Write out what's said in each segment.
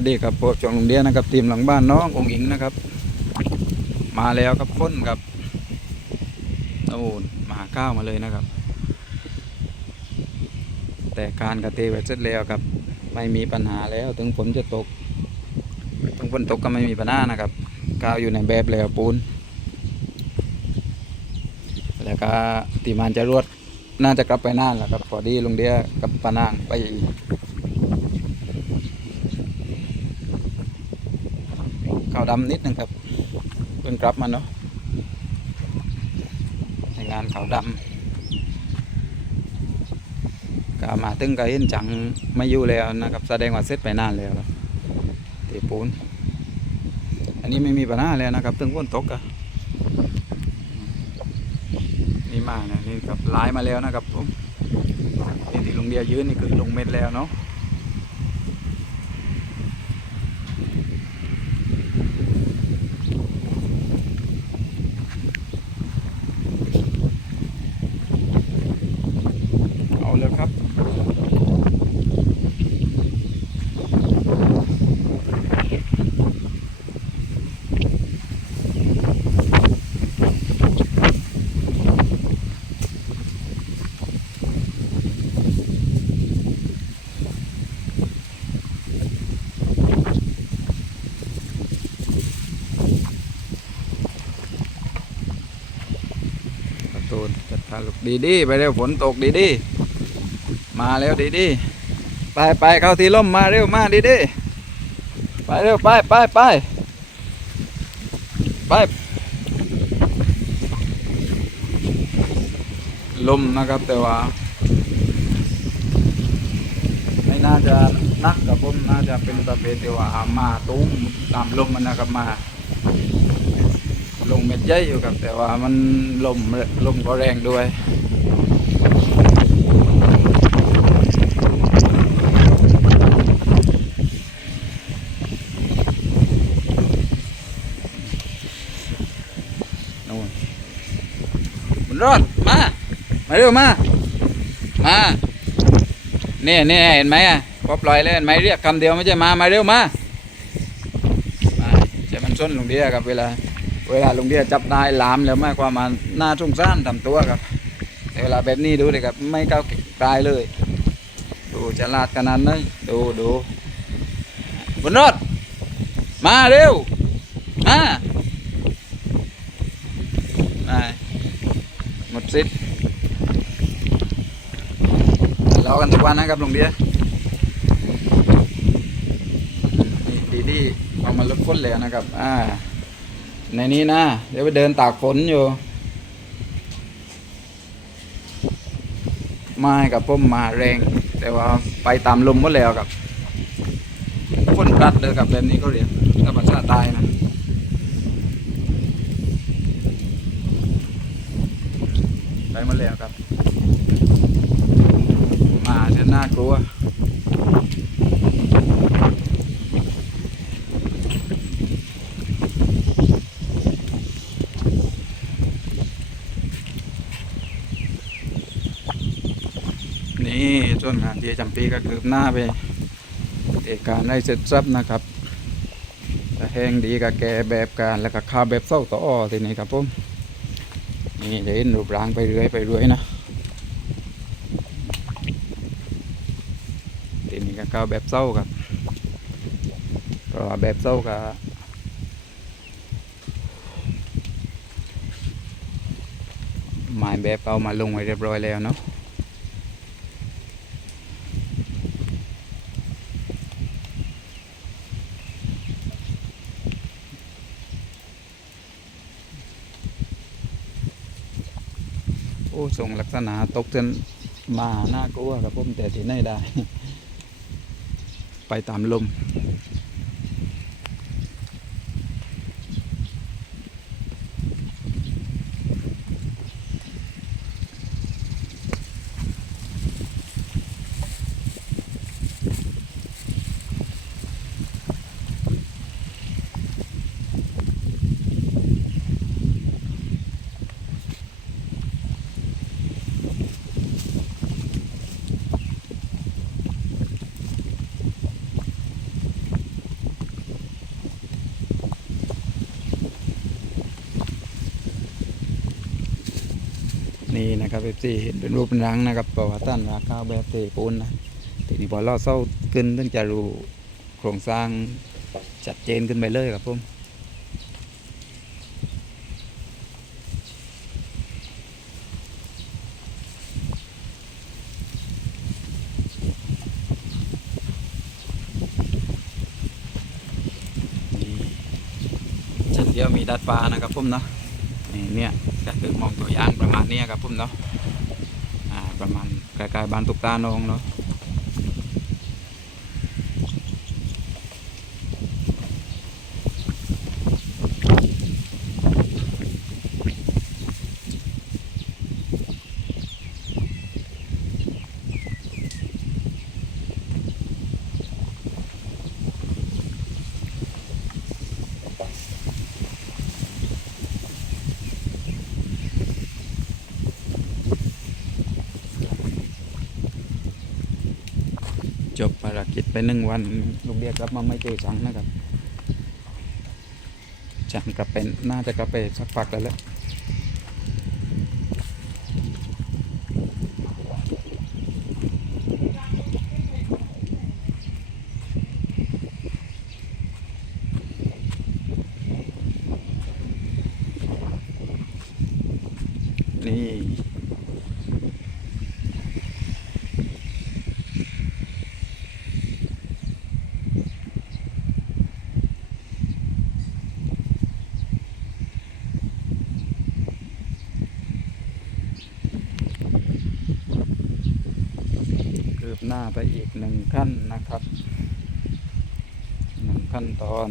วัสดีครับพวกจองลุงเดียนะครับทีมหลังบ้านน้ององค์อิงนะครับ มาแล้วครับค้นครับโอ้มาหาข้าวมาเลยนะครับ แต่การกระเตไว้เสร็จแล้วครับ ไม่มีปัญหาแล้วถึงฝนจะตกถึงฝนตกก็ไม่มีปัญหานะครับก้าวอยู่ในแบบแล้วปูน แล้วก็ตีมันจะรวดน่าจะกลับไปน่านแหละครับพอดีลุงเดียกับปานางไป ขาวดำนิดนึงครับเพิ่งกลับมาเนาะในงานขาวดำก็มาตึงก็เห็นจังไม่อยู่แล้วนะครับแสดงว่าเสร็จไปนานแล้วครับเทปูนอันนี้ไม่มีปัญหาแล้วนะครับตึงฝนตกอะนี่มานะนี่ครับลายมาแล้วนะครับผมนี่ที่ลุงเดียยืนนี่คือลงเม็ดแล้วเนาะ เอาเลยครับ การ์ ตูนจัดกาลูกดีดีไปเร็วฝนตกดีดีมาแล้วดีดีไปไปเข้าที่ร่มมาเร็วมาดีดีไปเร็วไปไปไปไปลมนะครับแต่ว่า ไม่น่าจะนักกับผมน่าจะเป็นประเภทที่ว่ามาตุ้มตามลมมันนะครับมา ลงเม็ดใหญ่อยู่ครับ แต่ว่ามันลมลมก็แรงด้วยนู่นบุญรอดมา มาเร็วมา มาเนี่ยเนี่ยเห็นไหมอะพอปล่อยแล้วเห็นไหมเรียกคำเดียวไม่ใช่มา มาเร็วมามาใช่มันส้นลงเดียครับเวลา เวลาลุงเดียจับได้ลามแล้วมากกว่ามันหน้าทุ่งซ่านทำตัวครับเวลาแบบนี้ดูเลยครับ ไม่ก้าวกลายเลย ดูจะลาดขนาดนั้นดูดูบนรถมาเร็วมามาหมดสิทธิ์เรากันทุกวันนะครับลุงเดียดีดีๆเอามาลดฝนแล้วนะครับ อ่า ในนี้นะ เดี๋ยวไปเดินตากฝนอยู่ไม้กับพุ่มมาแรง แต่ว่าไปตามลมหมดแล้วครับฝนปลัดเลยกับแบบนี้ก็เรียกธรรมชาติตายนะไปหมดแล้วครับ มาจะน่ากลัว นี่ส่วนงานที่จำปีก็คืบหน้าไปเอกการได้เสร็จสับนะครับแห้งดีก็แก่แบบการแล้วก็ข้าวแบบเศร้าต่อทีนี้ครับผมนี่เดี๋ยวเห็นรูปร่างไปเรื่อยไปเรื่อยนะทีนี้ก็ข้าวแบบเศร้าครับเพราะแบบเศร้าก็หมายแบบเอามาลงไว้เรียบร้อยแล้วเนาะ ทรงลักษณะตกจนมาหน้ากลัวครับผมแต่ที่ไหนได้ ไปตามลม นี่นะครับเอฟซีเห็นเป็นรูปเป็นรังนะครับประวัติต้านราคาแบบเตปูนนะทีนี้พอเราเศร้าขึ้นถึงจะรู้โครงสร้างชัดเจนขึ้นไปเลยครับผมนี่ชั้นเดียวมีดาดฟ้านะครับผมเนาะ เนี่ยก็คือมองตัวอย่างประมาณนี้ครับผมเนาะอ่าประมาณคล้ๆบ้านตุกตาน้องเนาะ หนึ่งวันลูกเรียกลับมาไม่เจอจังนะครับจังกลับเป็นน่าจะกลับไปสักพักแล้วแหละนี่ คืบ หน้าไปอีกหนึ่งขั้นนะครับหนึ่งขั้นตอน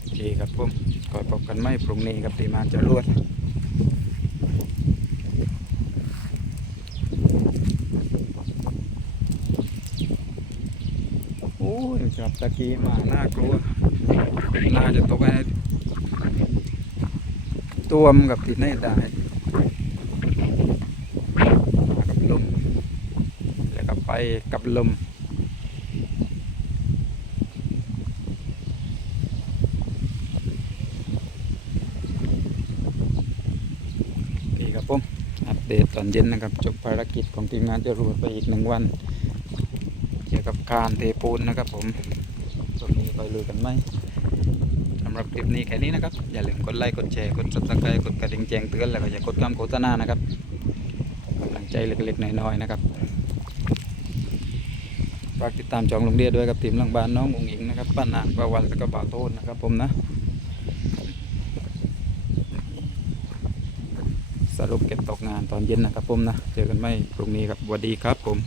โอเครับผมก่อนพบกันไม่พรุ่งนี้กับตีมาจะรวดโอ้ยจับตะกี้มาน่ากลัว น่าจะตกไปในตัวมนกับติดในได้กับลมแล้วก็ไปกับลมโอเครับผมอัปเดตตอนเย็นนะครับ จบภารกิจของทีมงานจะรูดไปอีกหนึ่งวัน เกี่ยวกับการเทปูนนะครับผม ตรงนี้ไปลุยกันไหมสำหรับคลิปนี้แค่นี้นะครับ อย่าลืมกดไลค์กดแชร์กด subscribe กดกระดิ่งแจ้งเตือนแล้วก็อย่ากดคำโฆษณานะครับกำลังใจเล็กๆน้อยๆนะครับฝากติดตามจองลงเดียด้วยกับทีมหลังบ้านน้องอุ๋งอิงนะครับป้านางป้าวันแล้วก็บ่าวโทนนะครับผมนะ สรุปเก็บตกงานตอนเย็นนะครับผมนะ เจอกันไหมพรุ่งนี้ครับสวัสดีครับผม